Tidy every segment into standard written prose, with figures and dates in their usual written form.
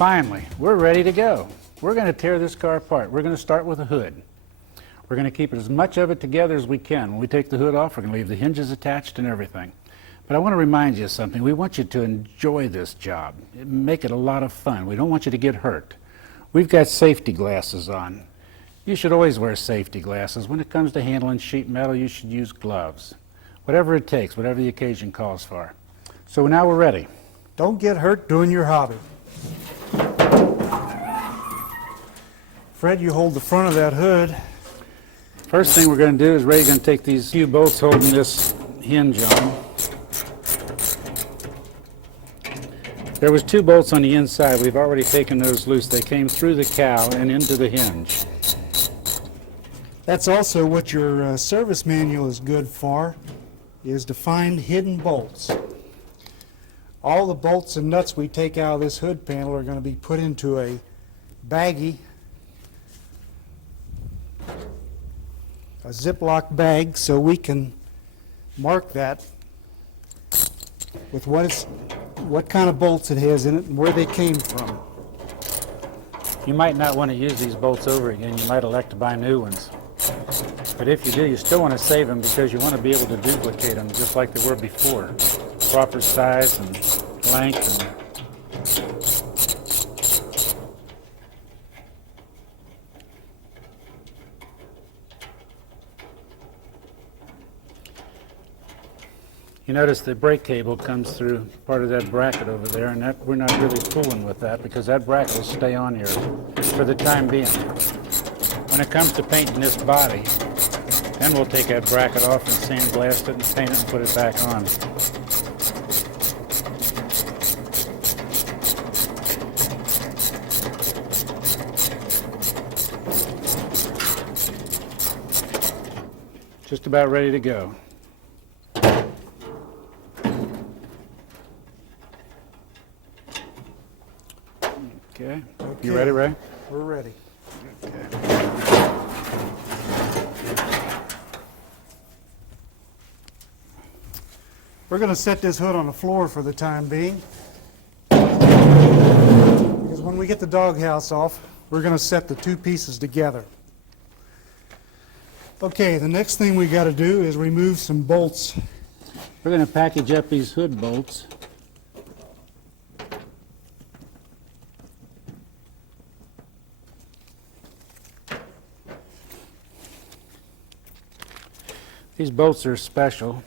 Finally, we're ready to go. We're going to tear this car apart. We're going to start with the hood. We're going to keep as much of it together as we can. When we take the hood off, we're going to leave the hinges attached and everything. But I want to remind you of something. We want you to enjoy this job. Make it a lot of fun. We don't want you to get hurt. We've got safety glasses on. You should always wear safety glasses. When it comes to handling sheet metal, you should use gloves. Whatever it takes, whatever the occasion calls for. So now we're ready. Don't get hurt doing your hobby. Fred, you hold the front of that hood. First thing we're going to do is Ray's going to take these few bolts holding this hinge on. There was 2 bolts on the inside. We've already taken those loose. They came through the cowl and into the hinge. That's also what your service manual is good for, is to find hidden bolts. All the bolts and nuts we take out of this hood panel are going to be put into a baggie, a Ziploc bag, so we can mark that with what kind of bolts it has in it and where they came from. You might not want to use these bolts over again. You might elect to buy new ones. But if you do, you still want to save them because you want to be able to duplicate them just like they were before. Proper size and length. You notice the brake cable comes through part of that bracket over there, and that we're not really fooling with that because that bracket will stay on here for the time being. When it comes to painting this body, then we'll take that bracket off and sandblast it and paint it and put it back on. Just about ready to go. Okay. You ready, Ray? We're ready. Okay. We're going to set this hood on the floor for the time being, because when we get the doghouse off, we're going to set the 2 pieces together. Okay, the next thing we got to do is remove some bolts. We're going to package up these hood bolts. These bolts are special.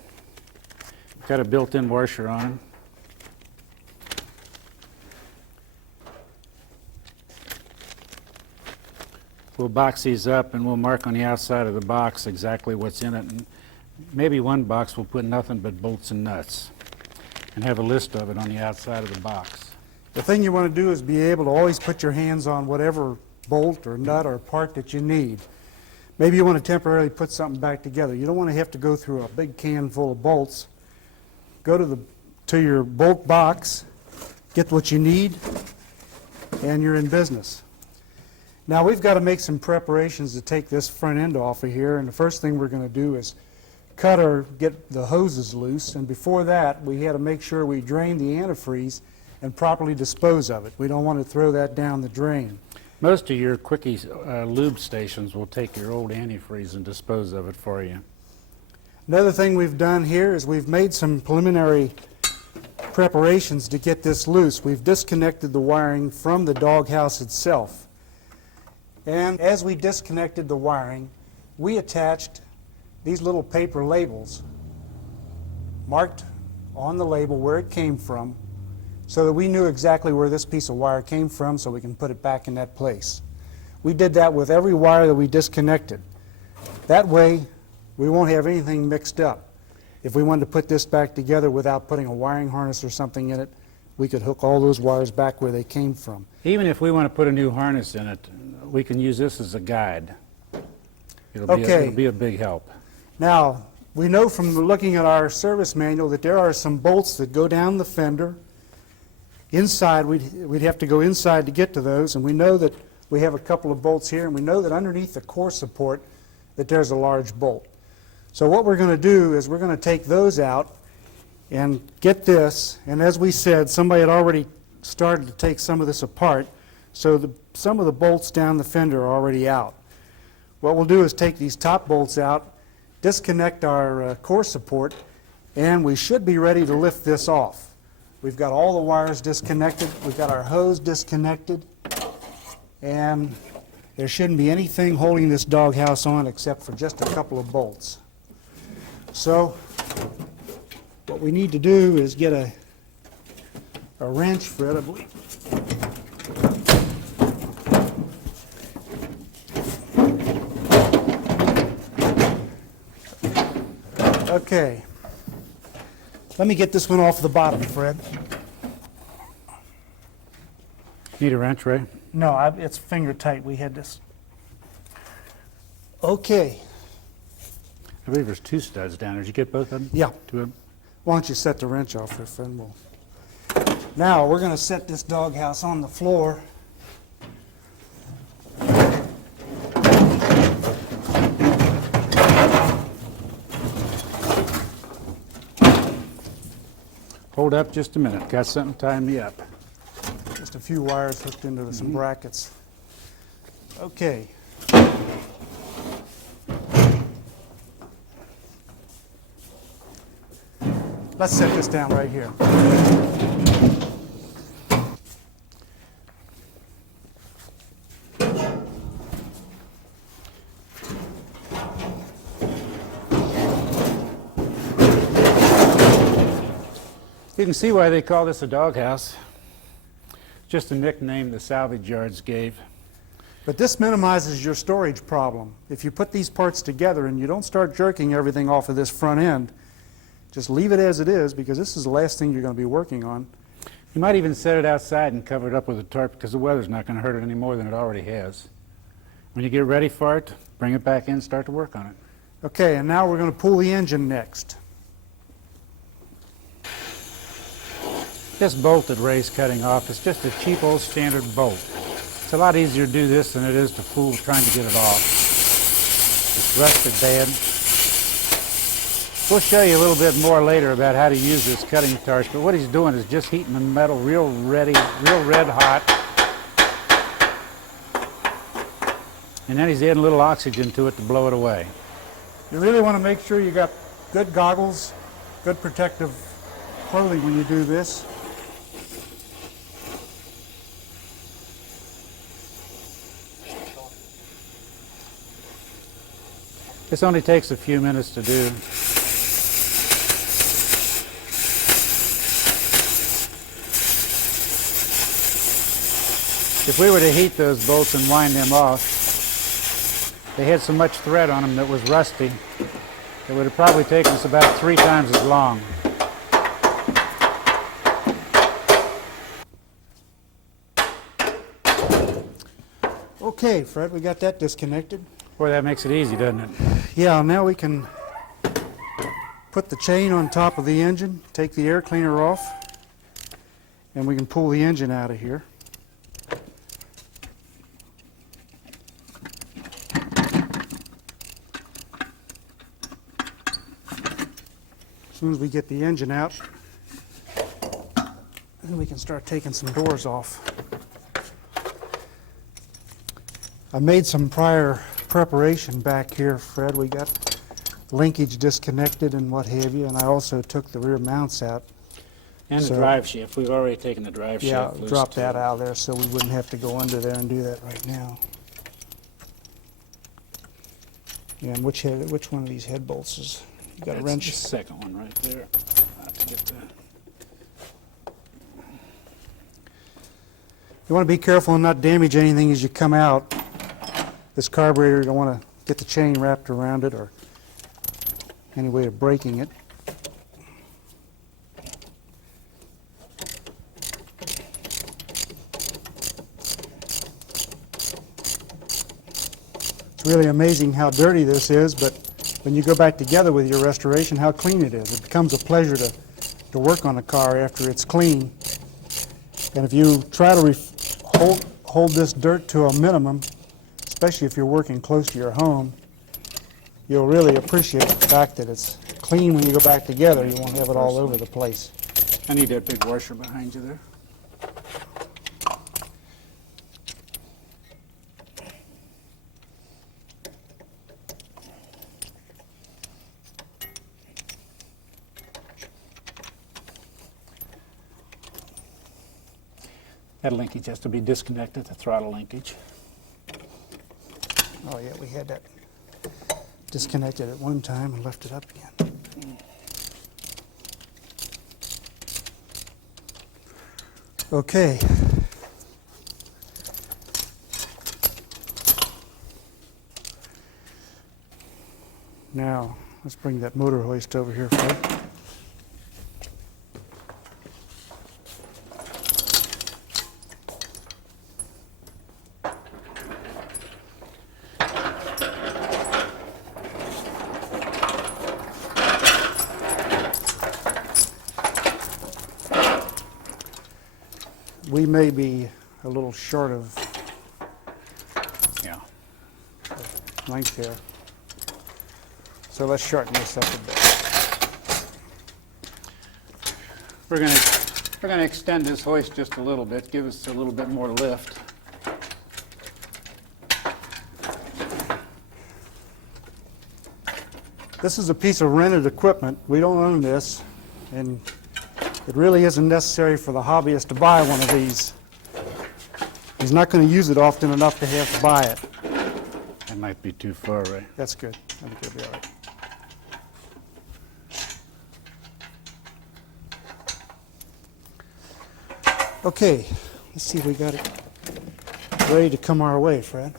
Got a built-in washer on them. We'll box these up and we'll mark on the outside of the box exactly what's in it. And maybe one box we'll put nothing but bolts and nuts and have a list of it on the outside of the box. The thing you want to do is be able to always put your hands on whatever bolt or nut or part that you need. Maybe you want to temporarily put something back together. You don't want to have to go through a big can full of bolts. Go to your bolt box, get what you need, and you're in business. Now we've got to make some preparations to take this front end off of here, and the first thing we're going to do is cut or get the hoses loose, and before that we had to make sure we drain the antifreeze and properly dispose of it. We don't want to throw that down the drain. Most of your quickie lube stations will take your old antifreeze and dispose of it for you. Another thing we've done here is we've made some preliminary preparations to get this loose. We've disconnected the wiring from the doghouse itself. And as we disconnected the wiring, we attached these little paper labels marked on the label where it came from, so that we knew exactly where this piece of wire came from so we can put it back in that place. We did that with every wire that we disconnected. That way we won't have anything mixed up. If we wanted to put this back together without putting a wiring harness or something in it, we could hook all those wires back where they came from. Even if we want to put a new harness in it, we can use this as a guide. It'll be a big help. Now, we know from looking at our service manual that there are some bolts that go down the fender. Inside, we'd have to go inside to get to those, and we know that we have a couple of bolts here, and we know that underneath the core support that there's a large bolt. So what we're going to do is we're going to take those out and get this, and as we said, somebody had already started to take some of this apart, so some of the bolts down the fender are already out. What we'll do is take these top bolts out, disconnect our core support, and we should be ready to lift this off. We've got all the wires disconnected, we've got our hose disconnected, and there shouldn't be anything holding this doghouse on except for just a couple of bolts. So what we need to do is get a wrench, Fred, I believe. Okay. Let me get this one off the bottom, Fred. Need a wrench, Ray? No, it's finger tight. We had this. Okay. I believe there's 2 studs down there. Did you get both of them? Yeah. 2 of them? Why don't you set the wrench off there, Fred? Now we're going to set this doghouse on the floor. Hold up just a minute. Got something tying me up. Just a few wires hooked into some brackets. Okay. Let's set this down right here. You can see why they call this a doghouse. Just a nickname the salvage yards gave. But this minimizes your storage problem. If you put these parts together and you don't start jerking everything off of this front end, just leave it as it is, because this is the last thing you're going to be working on. You might even set it outside and cover it up with a tarp, because the weather's not going to hurt it any more than it already has. When you get ready for it, bring it back in and start to work on it. Okay, and now we're going to pull the engine next. This bolt that Ray's cutting off is just a cheap old standard bolt. It's a lot easier to do this than it is to fool trying to get it off. It's rusted bad. We'll show you a little bit more later about how to use this cutting torch, but what he's doing is just heating the metal real red hot. And then he's adding a little oxygen to it to blow it away. You really want to make sure you got good goggles, good protective clothing when you do this. This only takes a few minutes to do. If we were to heat those bolts and wind them off, they had so much thread on them that was rusty, it would have probably taken us about 3 times as long. Okay, Fred, we got that disconnected. Boy, that makes it easy, doesn't it? Yeah, now we can put the chain on top of the engine, take the air cleaner off, and we can pull the engine out of here. As soon as we get the engine out, then we can start taking some doors off. I made some prior preparation back here, Fred. We got linkage disconnected and what have you, and I also took the rear mounts out. And the drive shaft. We've already taken the drive shaft loose. Yeah, drop that out of there so we wouldn't have to go under there and do that right now. Yeah, and which one of these head bolts is? You got a wrench? That's the second one right there. To get the... You want to be careful and not damage anything as you come out. This carburetor, you don't want to get the chain wrapped around it or any way of breaking it. It's really amazing how dirty this is, but when you go back together with your restoration, how clean it is. It becomes a pleasure to work on a car after it's clean. And if you try to hold this dirt to a minimum, especially if you're working close to your home, you'll really appreciate the fact that it's clean when you go back together. You won't have it all over the place. I need that big washer behind you there. That linkage has to be disconnected, the throttle linkage. Oh yeah, we had that disconnected at one time and left it up again. Okay. Now, let's bring that motor hoist over here, Fred. We may be a little short of Yeah. length here. So let's shorten this up a bit. We're going to extend this hoist just a little bit, give us a little bit more lift. This is a piece of rented equipment. We don't own this, and it really isn't necessary for the hobbyist to buy one of these. He's not going to use it often enough to have to buy it. That might be too far, right? That's good. I think it'll be all right. Okay, let's see if we got it ready to come our way, Fred.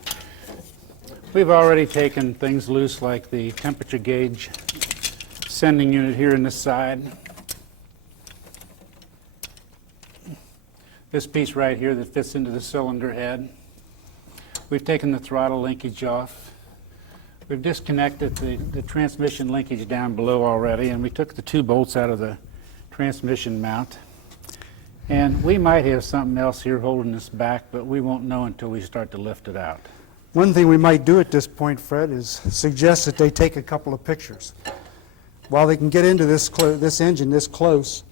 We've already taken things loose like the temperature gauge sending unit here in the side. This piece right here that fits into the cylinder head. We've taken the throttle linkage off. We've disconnected the transmission linkage down below already, and we took the 2 bolts out of the transmission mount. And we might have something else here holding us back, but we won't know until we start to lift it out. One thing we might do at this point, Fred, is suggest that they take a couple of pictures. While they can get into this engine this close,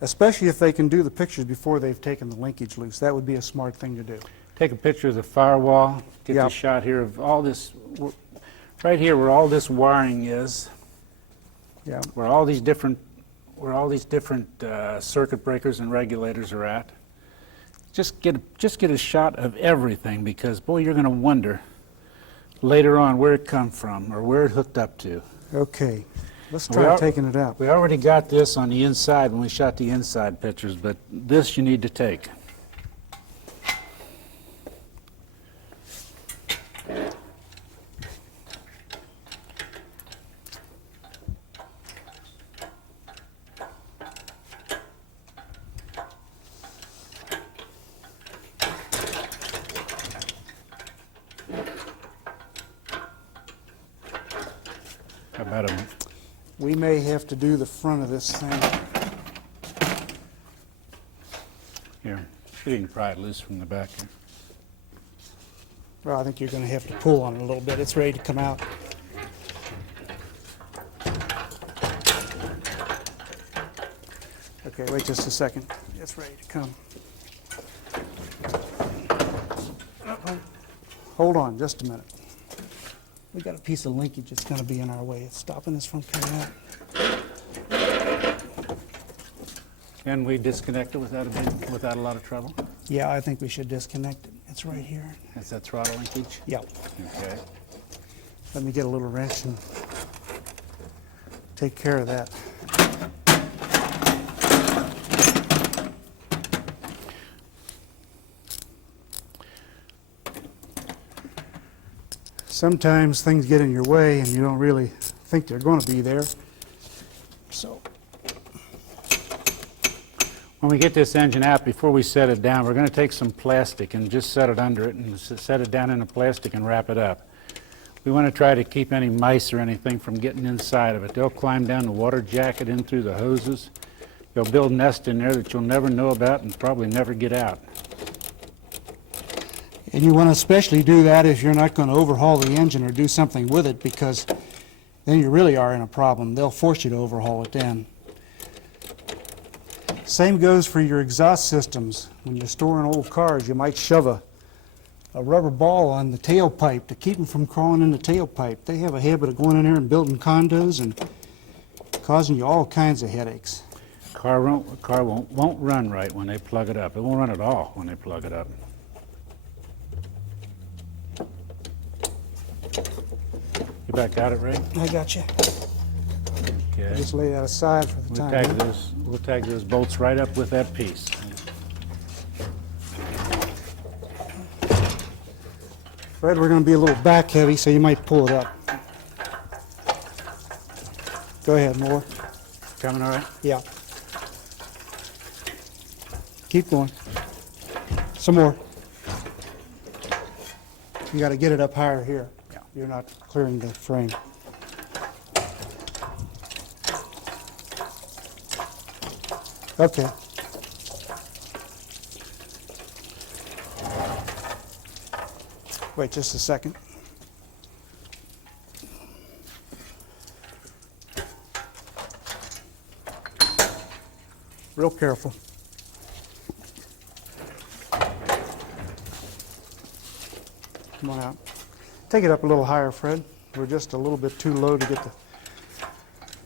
especially if they can do the pictures before they've taken the linkage loose, that would be a smart thing to do. Take a picture of the firewall, get Yep. the shot here of all this, right here where all this wiring is, Yeah. where all these different circuit breakers and regulators are at. Just get a shot of everything, because boy, you're going to wonder later on where it come from or where it hooked up to. Okay, let's We try are- taking it out. We already got this on the inside when we shot the inside pictures, but this you need to take. How about a We may have to do the front of this thing. here? You can pry it loose from the back here. Well, I think you're going to have to pull on it a little bit. It's ready to come out. Okay, wait just a second. It's ready to come. Hold on just a minute. We got a piece of linkage that's going to be in our way. It's stopping us from coming out. Can we disconnect it without a lot of trouble? Yeah, I think we should disconnect it. It's right here. That's that throttle linkage? Yep. Okay. Let me get a little wrench and take care of that. Sometimes things get in your way and you don't really think they're going to be there. So, When we get this engine out, before we set it down, we're going to take some plastic and just set it under it and set it down in the plastic and wrap it up. We want to try to keep any mice or anything from getting inside of it. They'll climb down the water jacket in through the hoses. They'll build nests in there that you'll never know about and probably never get out. and you want to especially do that if you're not going to overhaul the engine or do something with it, because then you really are in a problem. They'll force you to overhaul it then. Same goes for your exhaust systems. When you're storing old cars, you might shove a rubber ball on the tailpipe to keep them from crawling in the tailpipe. They have a habit of going in there and building condos and causing you all kinds of headaches. Car won't run right when they plug it up. It won't run at all when they plug it up. You back got it, Ray? I got you. Okay. Just lay that aside for the time being. We'll tag those bolts right up with that piece. Fred, we're going to be a little back heavy, so you might pull it up. Go ahead, more. Coming all right? Yeah. Keep going. Some more. You got to get it up higher here. Yeah. You're not clearing the frame. Okay. Wait just a second. Real careful. Come on out. Take it up a little higher, Fred. We're just a little bit too low to get the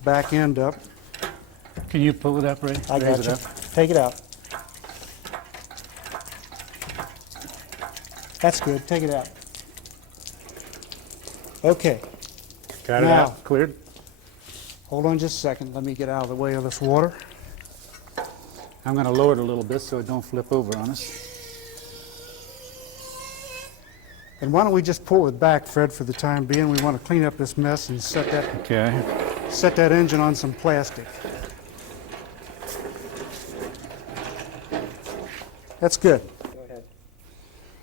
back end up. Can you pull it up, Ray? I Raise got it you. up. Take it out. That's good. Take it out. Okay. Got it Now. out? Cleared? Hold on just a second. Let me get out of the way of this water. I'm going to lower it a little bit so it don't flip over on us. And why don't we just pull it back, Fred, for the time being? We want to clean up this mess and set that engine on some plastic. That's good. Go ahead.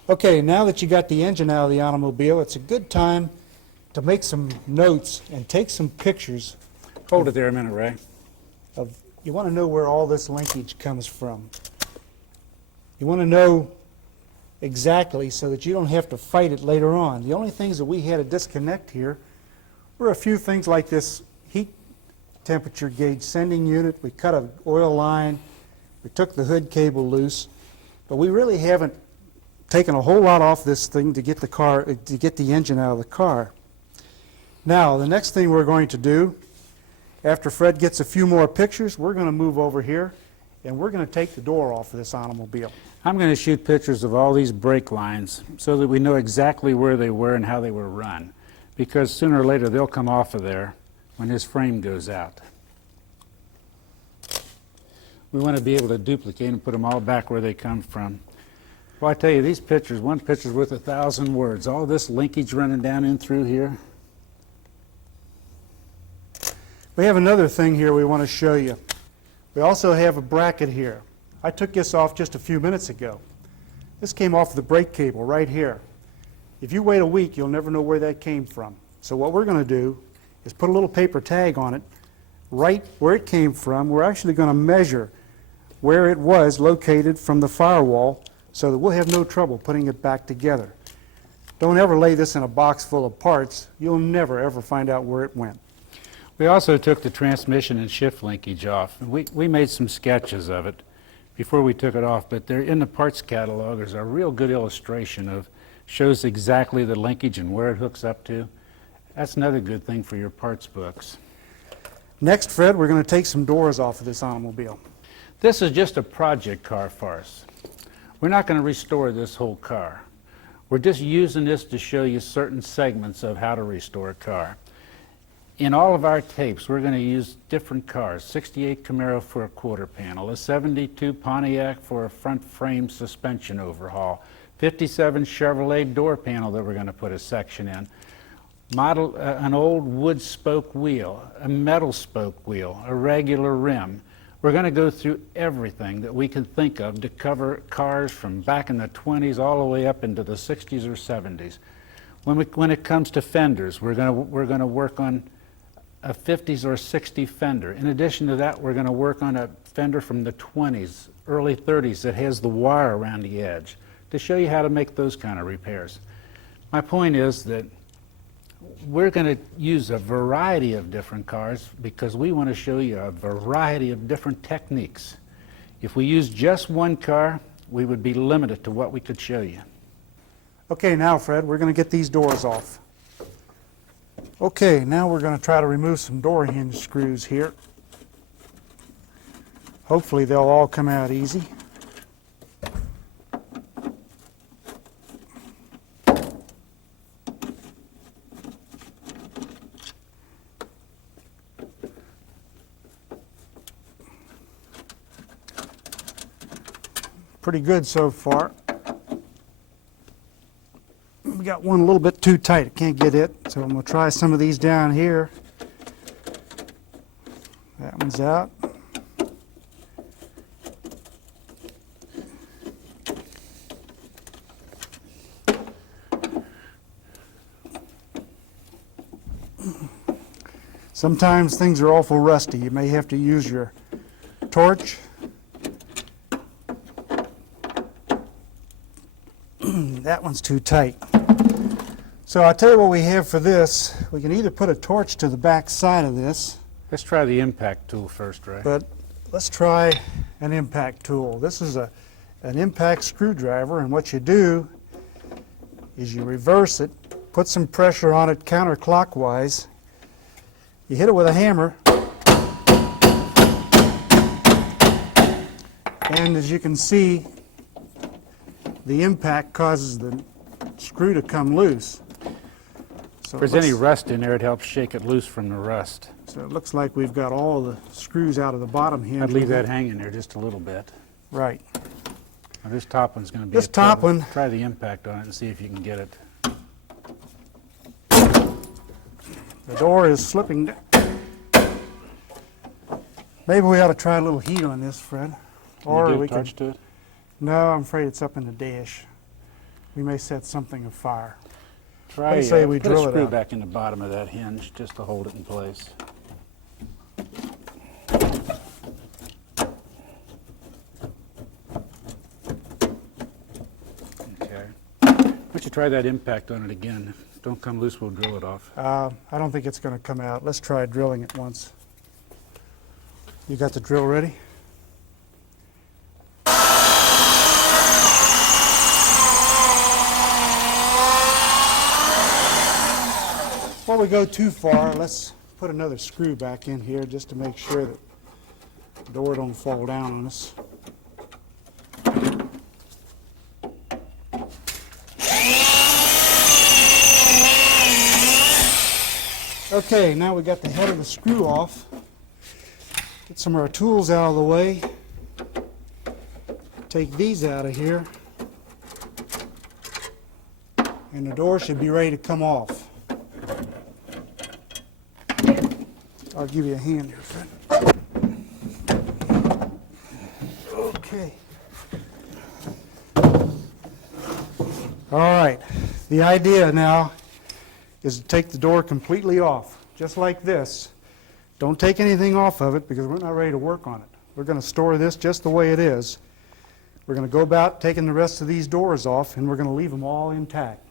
Okay, now that you got the engine out of the automobile, it's a good time to make some notes and take some pictures Hold it there a minute, Ray. of, you want to know where all this linkage comes from. You want to know exactly so that you don't have to fight it later on. The only things that we had to disconnect here were a few things like this heat temperature gauge sending unit. We cut an oil line. We took the hood cable loose. But we really haven't taken a whole lot off this thing to get the engine out of the car. Now, the next thing we're going to do, after Fred gets a few more pictures, we're going to move over here and we're going to take the door off of this automobile. I'm going to shoot pictures of all these brake lines so that we know exactly where they were and how they were run, because sooner or later they'll come off of there when his frame goes out. We want to be able to duplicate and put them all back where they come from. Well, I tell you, these pictures, one picture's worth 1,000 words. All this linkage running down in through here. We have another thing here we want to show you. We also have a bracket here. I took this off just a few minutes ago. This came off the brake cable right here. If you wait a week, you'll never know where that came from. So what we're going to do is put a little paper tag on it, right where it came from. We're actually going to measure where it was located from the firewall so that we'll have no trouble putting it back together. Don't ever lay this in a box full of parts. You'll never, ever find out where it went. We also took the transmission and shift linkage off. We made some sketches of it before we took it off, but they're in the parts catalog. There's a real good illustration of, shows exactly the linkage and where it hooks up to. That's another good thing for your parts books. Next, Fred, we're going to take some doors off of this automobile. This is just a project car for us. We're not going to restore this whole car. We're just using this to show you certain segments of how to restore a car. In all of our tapes, we're going to use different cars. 68 Camaro for a quarter panel, a 72 Pontiac for a front frame suspension overhaul, 57 Chevrolet door panel that we're going to put a section in, an old wood spoke wheel, a metal spoke wheel, a regular rim. We're going to go through everything that we can think of to cover cars from back in the 20s all the way up into the 60s or 70s. When it comes to fenders, we're going to work on a 50s or 60 fender. In addition to that, we're going to work on a fender from the 20s, early 30s that has the wire around the edge to show you how to make those kind of repairs. My point is that we're going to use a variety of different cars because we want to show you a variety of different techniques. If we use just one car, we would be limited to what we could show you. Okay, now, Fred, we're going to get these doors off. Okay, now we're going to try to remove some door hinge screws here. Hopefully they'll all come out easy. Pretty good so far. We got one a little bit too tight. I can't get it, so I'm going to try some of these down here. That one's out. Sometimes things are awful rusty. You may have to use your torch. That one's too tight. So I'll tell you what we have for this. We can either put a torch to the back side of this, Let's try the impact tool first, Ray. but let's try an impact tool. This is an impact screwdriver, and what you do is you reverse it, put some pressure on it counterclockwise, you hit it with a hammer, and as you can see, the impact causes the screw to come loose. So If there's any rust in there, it helps shake it loose from the rust. So it looks like we've got all the screws out of the bottom hinge. I'd leave that hanging there just a little bit. Right. Now, this top one's going to be This a trouble. top one- Try the impact on it and see if you can get it. The door is slipping down. Maybe we ought to try a little heat on this, Fred. Can Or you get we a torch could. to it? No, I'm afraid it's up in the dash. We may set something afire. Try, I say we put drill a it screw out. back in the bottom of that hinge just to hold it in place. Okay. Why don't you try that impact on it again? If it don't come loose, we'll drill it off. I don't think it's going to come out. Let's try drilling it once. You got the drill ready? Before we go too far, let's put another screw back in here just to make sure that the door don't fall down on us. Okay, now we got the head of the screw off. Get some of our tools out of the way. Take these out of here. And the door should be ready to come off. I'll give you a hand here, Fred. Okay. All right. The idea now is to take the door completely off, just like this. Don't take anything off of it because we're not ready to work on it. We're going to store this just the way it is. We're going to go about taking the rest of these doors off, and we're going to leave them all intact.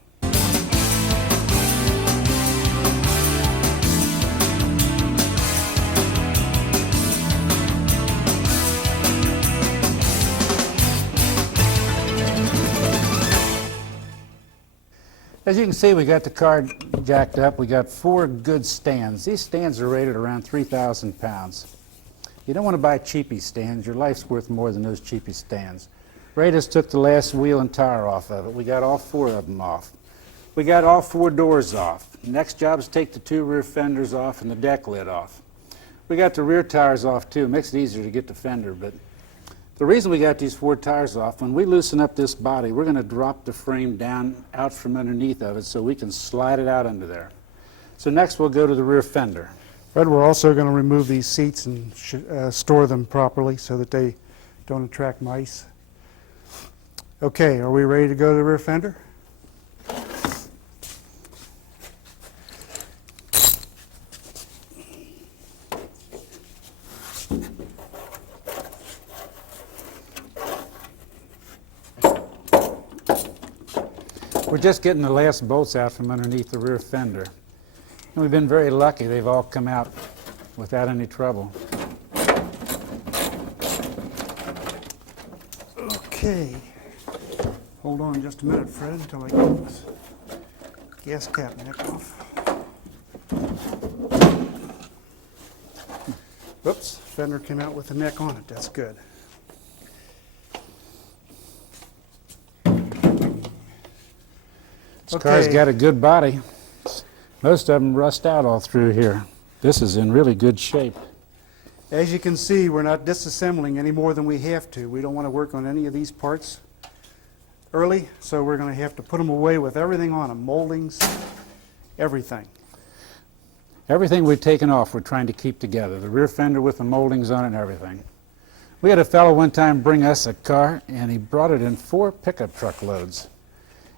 As you can see, we got the car jacked up. We got 4 good stands. These stands are rated around 3,000 pounds. You don't want to buy cheapy stands. Your life's worth more than those cheapy stands. Ray just took the last wheel and tire off of it. We got all 4 of them off. We got all 4 doors off. Next job is take the 2 rear fenders off and the deck lid off. We got the rear tires off too. It makes it easier to get the fender, but the reason we got these 4 tires off, when we loosen up this body, we're going to drop the frame down out from underneath of it so we can slide it out under there. So next we'll go to the rear fender. Fred, we're also going to remove these seats and store them properly so that they don't attract mice. Okay, are we ready to go to the rear fender? We're just getting the last bolts out from underneath the rear fender. And we've been very lucky. They've all come out without any trouble. Okay. Hold on just a minute, Fred, until I get this gas cap neck off. Oops. fender came out with the neck on it. That's good. This car's got a good body. Most of them rust out all through here. This is in really good shape. As you can see, we're not disassembling any more than we have to. We don't want to work on any of these parts early, so we're going to have to put them away with everything on them, moldings, everything. Everything we've taken off, we're trying to keep together. The rear fender with the moldings on it and everything. We had a fellow one time bring us a car, and he brought it in 4 pickup truck loads.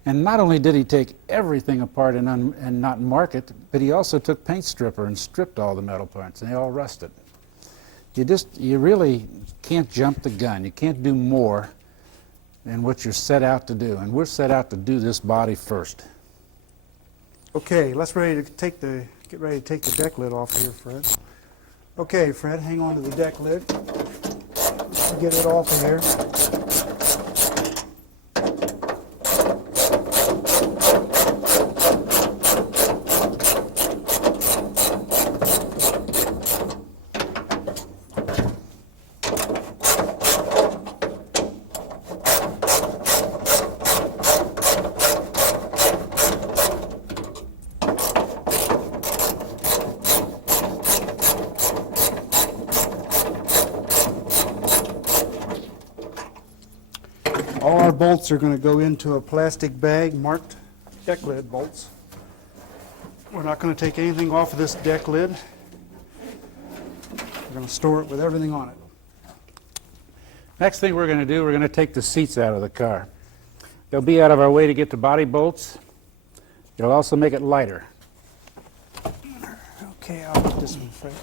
And not only did he take everything apart and not mark it, but he also took paint stripper and stripped all the metal parts, and they all rusted. You really can't jump the gun. You can't do more than what you're set out to do. And we're set out to do this body first. Okay, get ready to take the deck lid off here, Fred. Okay, Fred, hang on to the deck lid. Get it off of here. All our bolts are going to go into a plastic bag marked deck lid bolts. We're not going to take anything off of this deck lid. We're going to store it with everything on it. Next thing we're going to do, we're going to take the seats out of the car. They'll be out of our way to get the body bolts. It'll also make it lighter. Okay, I'll put this one, Fred.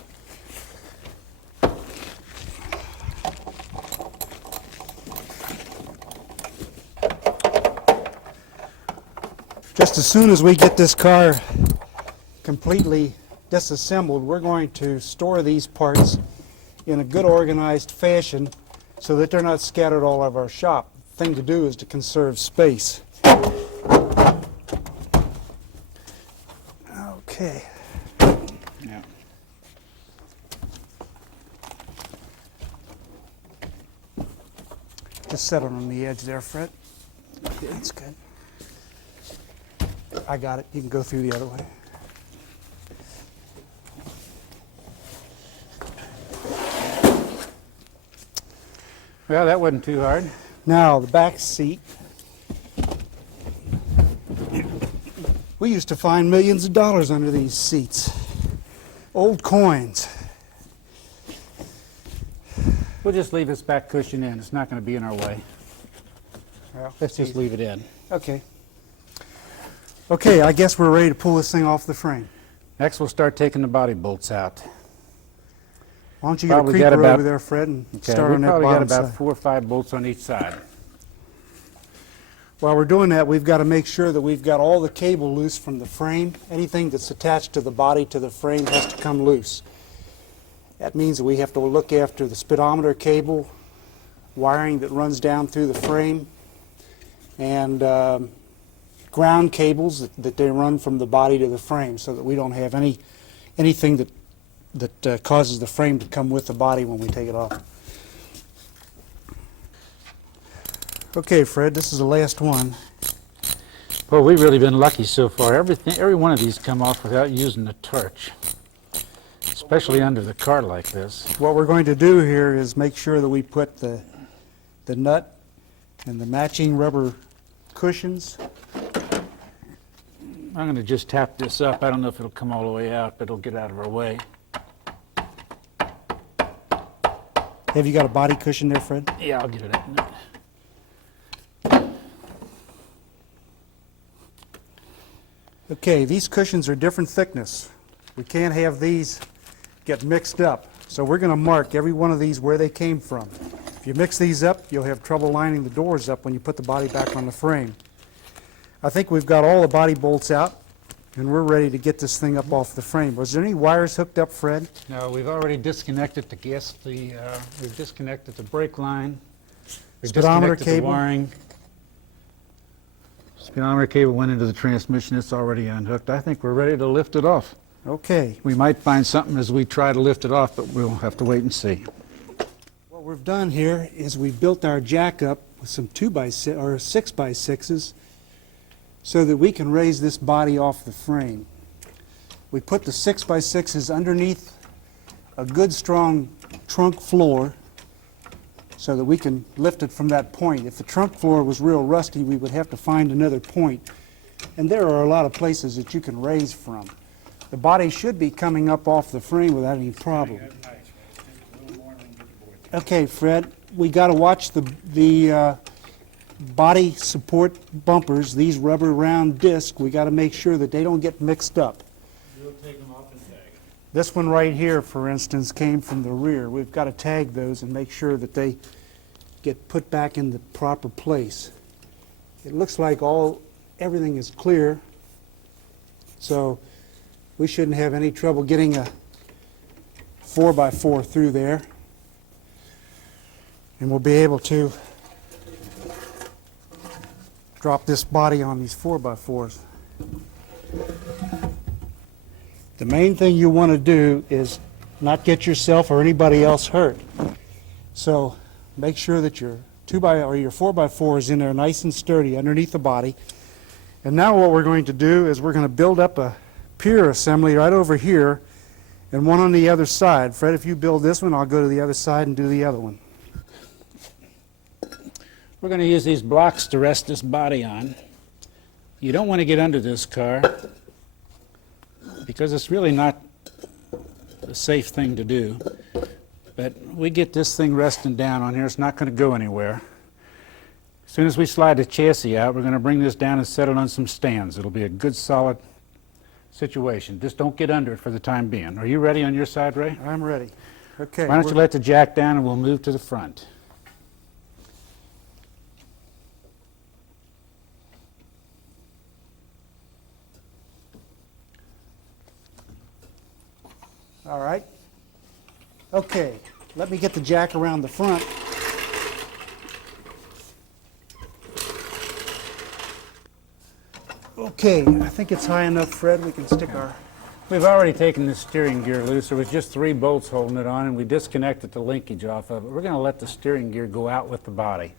Just as soon as we get this car completely disassembled, we're going to store these parts in a good organized fashion so that they're not scattered all over our shop. The thing to do is to conserve space. Okay. Yeah. Just set it on the edge there, Fred. That's good. I got it. You can go through the other way. Well, that wasn't too hard. Now, the back seat. We used to find millions of dollars under these seats. Old coins. We'll just leave this back cushion in. It's not going to be in our way. Well, Let's just leave it in. Okay. Okay, I guess we're ready to pull this thing off the frame. Next, we'll start taking the body bolts out. Why don't you get Probably a got creeper about- over there, Fred, and Okay, start we on that probably got bottom about side. 4 or 5 bolts on each side. While we're doing that, we've got to make sure that we've got all the cable loose from the frame. Anything that's attached to the body to the frame has to come loose. That means that we have to look after the speedometer cable, wiring that runs down through the frame, and ground cables that they run from the body to the frame, so that we don't have anything that causes the frame to come with the body when we take it off. Okay, Fred, this is the last one. Well, we've really been lucky so far. Every one of these come off without using a torch, especially under the car like this. What we're going to do here is make sure that we put the nut and the matching rubber cushions. I'm going to just tap this up. I don't know if it'll come all the way out, but it'll get out of our way. Have you got a body cushion there, Fred? Yeah, I'll get it out. Okay, these cushions are different thickness. We can't have these get mixed up. So we're going to mark every one of these where they came from. If you mix these up, you'll have trouble lining the doors up when you put the body back on the frame. I think we've got all the body bolts out, and we're ready to get this thing up off the frame. Was there any wires hooked up, Fred? No, we've already disconnected we've disconnected the brake line. We've Speedometer disconnected cable? the wiring. Speedometer cable went into the transmission. It's already unhooked. I think we're ready to lift it off. Okay, We might find something as we try to lift it off, but we'll have to wait and see. what we've done here is we built our jack up with some 2x6 or 6x6s so that we can raise this body off the frame. We put the 6x6s underneath a good strong trunk floor so that we can lift it from that point. If the trunk floor was real rusty, we would have to find another point. And there are a lot of places that you can raise from. The body should be coming up off the frame without any problem. Okay, Fred, we got to watch the body support bumpers, these rubber round discs. We got to make sure that they don't get mixed up. You'll take them off and tag. This one right here, for instance, came from the rear. We've got to tag those and make sure that they get put back in the proper place. It looks like everything is clear, so we shouldn't have any trouble getting a 4x4 through there. And we'll be able to drop this body on these 4x4s. The main thing you want to do is not get yourself or anybody else hurt. So make sure that your 4x4 is in there nice and sturdy underneath the body. And now what we're going to do is we're going to build up a pier assembly right over here and one on the other side. Fred, if you build this one, I'll go to the other side and do the other one. We're going to use these blocks to rest this body on. You don't want to get under this car because it's really not a safe thing to do. But we get this thing resting down on here. It's not going to go anywhere. As soon as we slide the chassis out, we're going to bring this down and set it on some stands. It'll be a good solid situation. Just don't get under it for the time being. Are you ready on your side, Ray? I'm ready. Okay. Why don't you let the jack down and we'll move to the front. All right. Okay, let me get the jack around the front. Okay, I think it's high enough, Fred. We can stick our... We've already taken the steering gear loose. There was just 3 bolts holding it on, and we disconnected the linkage off of it. We're going to let the steering gear go out with the body.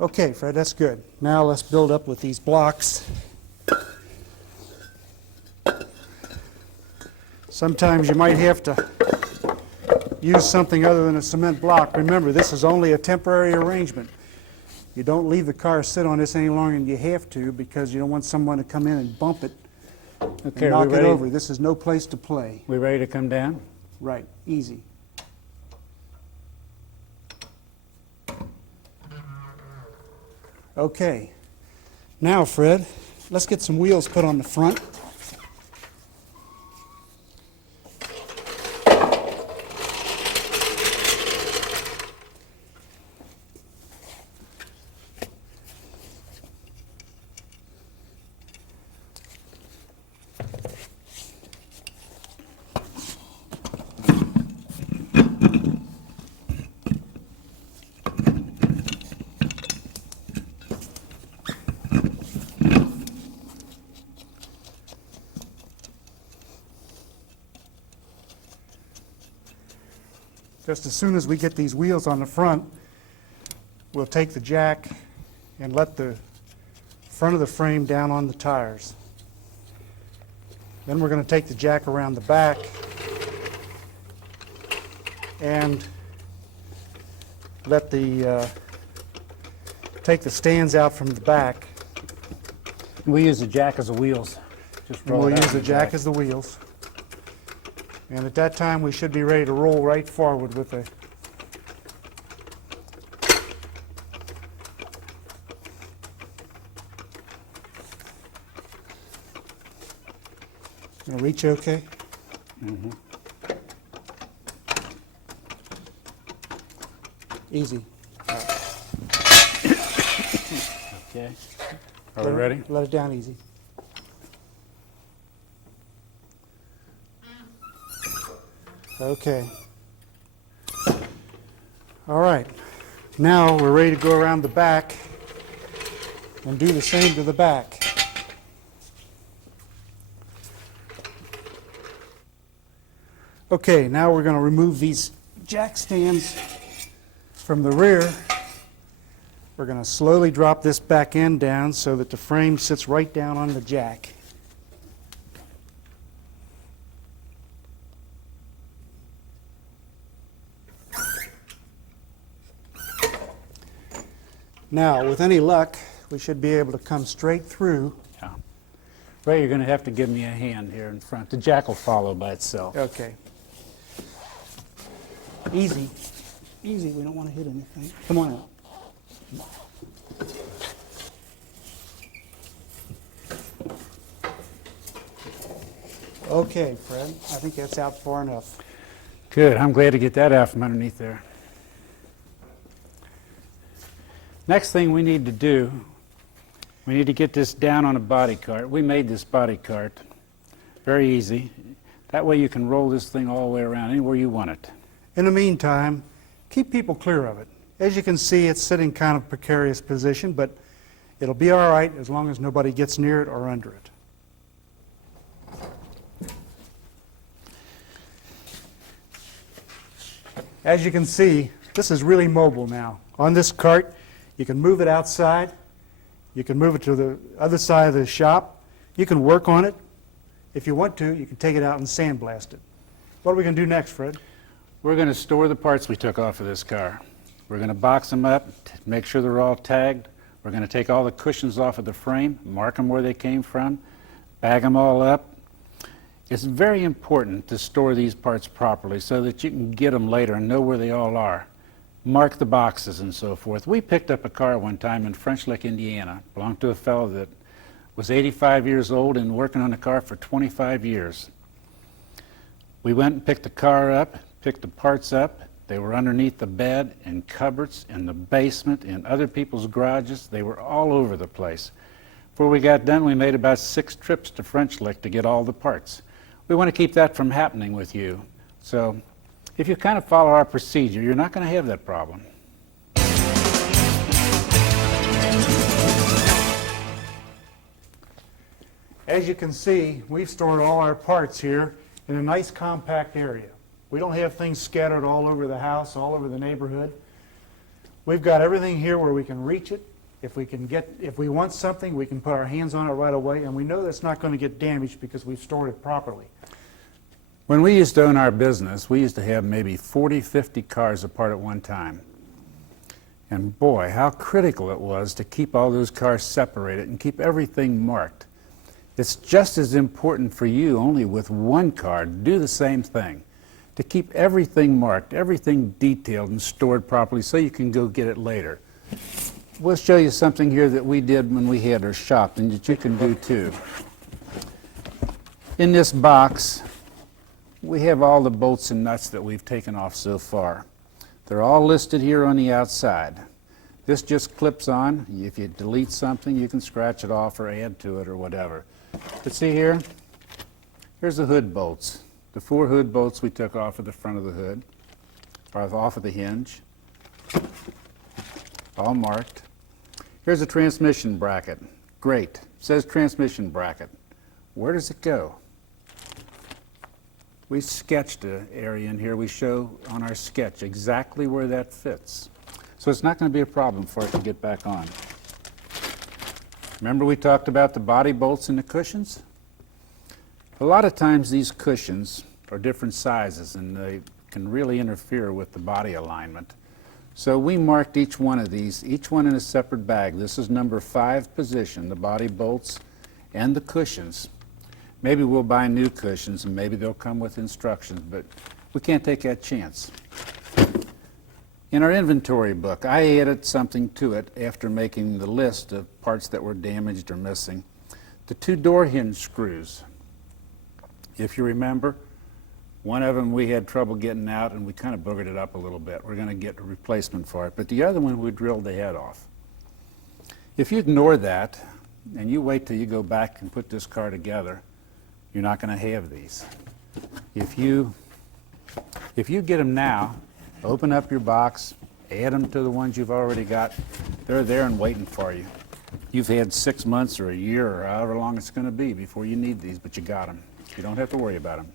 Okay, Fred, that's good. Now let's build up with these blocks. Sometimes you might have to use something other than a cement block. Remember, this is only a temporary arrangement. You don't leave the car sit on this any longer than you have to because you don't want someone to come in and bump it Okay, and are knock we it ready? over. This is no place to play. We ready to come down? Right, easy. Okay, now Fred, let's get some wheels put on the front. Just as soon as we get these wheels on the front, we'll take the jack and let the front of the frame down on the tires. Then we're going to take the jack around the back and let take the stands out from the back. We use the jack as the wheels. Just And roll we'll it out use the in jack back. as the wheels. And at that time, we should be ready to roll right forward with the Gonna reach okay? Mhm. Easy. Okay. Are we ready? Let it down easy. Okay. All right. Now we're ready to go around the back and do the same to the back. Okay, now we're going to remove these jack stands from the rear. We're going to slowly drop this back end down so that the frame sits right down on the jack. Now, with any luck, we should be able to come straight through. Yeah. Ray, you're going to have to give me a hand here in front. The jack will follow by itself. Okay. Easy. Easy, we don't want to hit anything. Come on out. Okay, Fred, I think that's out far enough. Good. I'm glad to get that out from underneath there. Next thing we need to do, we need to get this down on a body cart. We made this body cart very easy. That way you can roll this thing all the way around anywhere you want it. In the meantime, keep people clear of it. As you can see, it's sitting kind of precarious position, but it'll be all right as long as nobody gets near it or under it. As you can see, this is really mobile now. On this cart, you can move it outside. You can move it to the other side of the shop. You can work on it. If you want to, you can take it out and sandblast it. What are we going to do next, Fred? We're going to store the parts we took off of this car. We're going to box them up, make sure they're all tagged. We're going to take all the cushions off of the frame, mark them where they came from, bag them all up. It's very important to store these parts properly so that you can get them later and know where they all are. Mark the boxes and so forth. We picked up a car one time in French Lick, Indiana. Belonged to a fellow that was 85 years old and working on the car for 25 years. We went and picked the car up, picked the parts up. They were underneath the bed, in cupboards, in the basement, in other people's garages. They were all over the place. Before we got done, we made about 6 trips to French Lick to get all the parts. We want to keep that from happening with you. So if you kind of follow our procedure, you're not going to have that problem. As you can see, we've stored all our parts here in a nice compact area. We don't have things scattered all over the house, all over the neighborhood. We've got everything here where we can reach it. If we want something, we can put our hands on it right away, and we know that's not going to get damaged because we've stored it properly. When we used to own our business, we used to have maybe 40, 50 cars apart at one time. And boy, how critical it was to keep all those cars separated and keep everything marked. It's just as important for you, only with one car, to do the same thing. To keep everything marked, everything detailed and stored properly so you can go get it later. We'll show you something here that we did when we had our shop and that you can do too. In this box, we have all the bolts and nuts that we've taken off so far. They're all listed here on the outside. This just clips on. If you delete something, you can scratch it off or add to it or whatever. But see here, here's the hood bolts. The 4 hood bolts we took off of the front of the hood, or off of the hinge, all marked. Here's a transmission bracket. Great. It says transmission bracket. Where does it go? We sketched an area in here. We show on our sketch exactly where that fits. So it's not going to be a problem for it to get back on. Remember we talked about the body bolts and the cushions? A lot of times these cushions are different sizes and they can really interfere with the body alignment. So we marked each one of these, each one in a separate bag. This is number 5 position, the body bolts and the cushions. Maybe we'll buy new cushions and maybe they'll come with instructions, but we can't take that chance. In our inventory book, I added something to it after making the list of parts that were damaged or missing. The 2 door hinge screws. If you remember, one of them we had trouble getting out and we kind of boogered it up a little bit. We're going to get a replacement for it, but the other one we drilled the head off. If you ignore that and you wait till you go back and put this car together, you're not going to have these. If you get them now, open up your box, add them to the ones you've already got, they're there and waiting for you. You've had 6 months or a year or however long it's going to be before you need these, but you got them. You don't have to worry about them.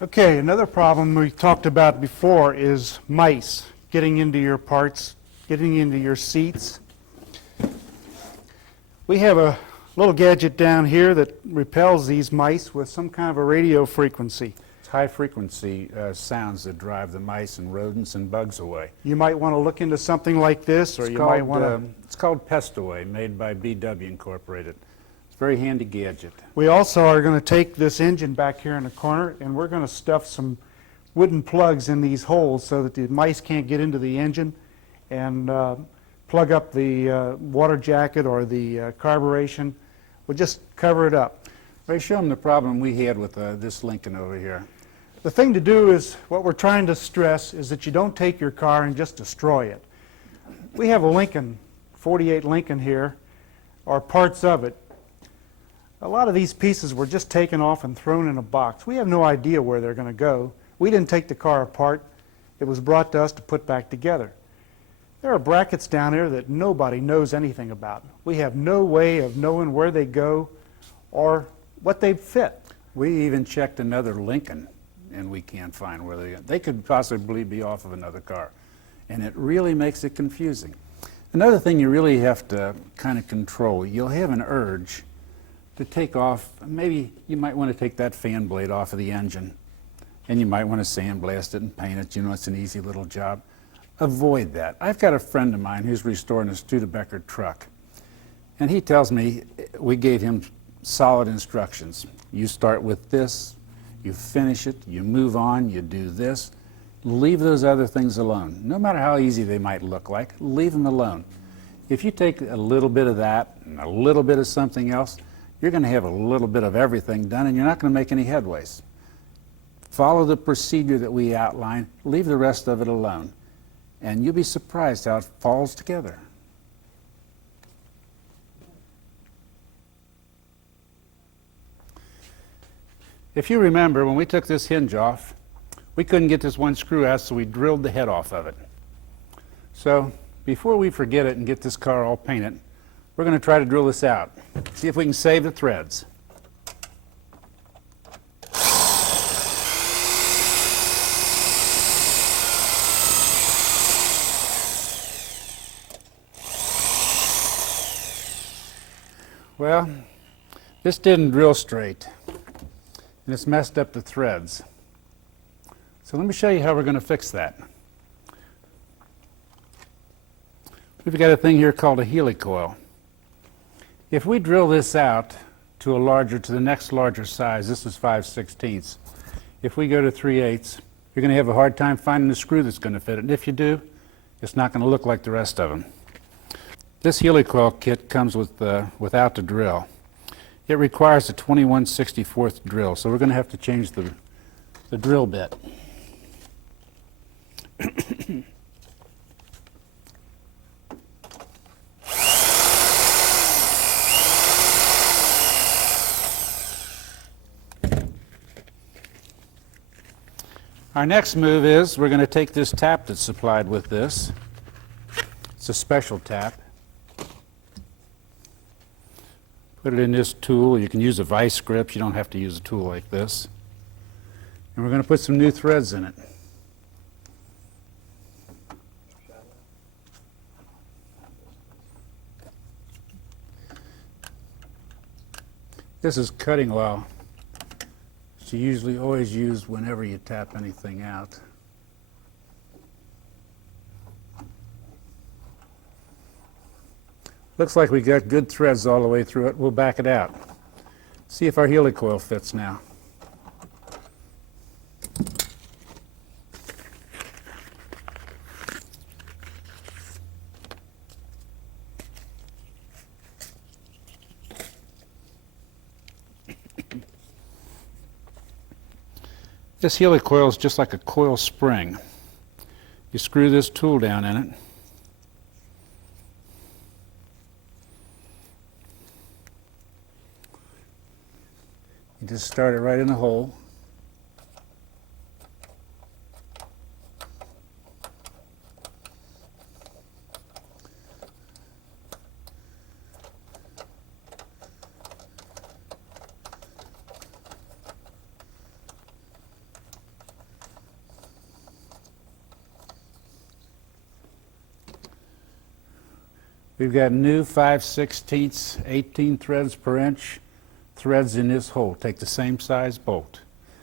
Okay, another problem we talked about before is mice getting into your parts, getting into your seats. We have a little gadget down here that repels these mice with some kind of a radio frequency. It's high frequency sounds that drive the mice and rodents and bugs away. You might want to look into something like this, or It's you called, might want to... it's called Pestaway, made by BW Incorporated. It's a very handy gadget. We also are going to take this engine back here in the corner, and we're going to stuff some wooden plugs in these holes so that the mice can't get into the engine, and plug up the water jacket or the carburation. We'll just cover it up. Ray, show them the problem we had with this Lincoln over here. The thing to do is, what we're trying to stress is that you don't take your car and just destroy it. We have a Lincoln, 48 Lincoln here, or parts of it. A lot of these pieces were just taken off and thrown in a box. We have no idea where they're going to go. We didn't take the car apart. It was brought to us to put back together. There are brackets down there that nobody knows anything about. We have no way of knowing where they go or what they fit. We even checked another Lincoln, and we can't find where they could possibly be off of another car. And it really makes it confusing. Another thing you really have to kind of control, you'll have an urge to take off, maybe you might want to take that fan blade off of the engine, and you might want to sandblast it and paint it. You know, it's an easy little job. Avoid that. I've got a friend of mine who's restoring a Studebaker truck, and he tells me we gave him solid instructions. You start with this, you finish it, you move on, you do this. Leave those other things alone. No matter how easy they might look like, leave them alone. If you take a little bit of that and a little bit of something else, you're going to have a little bit of everything done, and you're not going to make any headways. Follow the procedure that we outline, leave the rest of it alone, and you'll be surprised how it falls together. If you remember, when we took this hinge off, we couldn't get this one screw out, so we drilled the head off of it. So before we forget it and get this car all painted, we're going to try to drill this out. See if we can save the threads. Well, this didn't drill straight, and it's messed up the threads. So let me show you how we're going to fix that. We've got a thing here called a helicoil. If we drill this out to the next larger size, this is 5/16. If we go to 3/8, you're going to have a hard time finding the screw that's going to fit it. And if you do, it's not going to look like the rest of them. This helicoil kit comes with without the drill. It requires a 21/64 drill, so we're going to have to change the drill bit. Our next move is we're going to take this tap that's supplied with this. It's a special tap. Put it in this tool. You can use a vice grip. You don't have to use a tool like this. And we're going to put some new threads in it. This is cutting oil. It's usually always used whenever you tap anything out. Looks like we got good threads all the way through it. We'll back it out. See if our helicoil fits now. This helicoil is just like a coil spring. You screw this tool down in it. You just start it right in the hole. We've got new 5/16, 18 threads per inch threads in this hole. Take the same size bolt.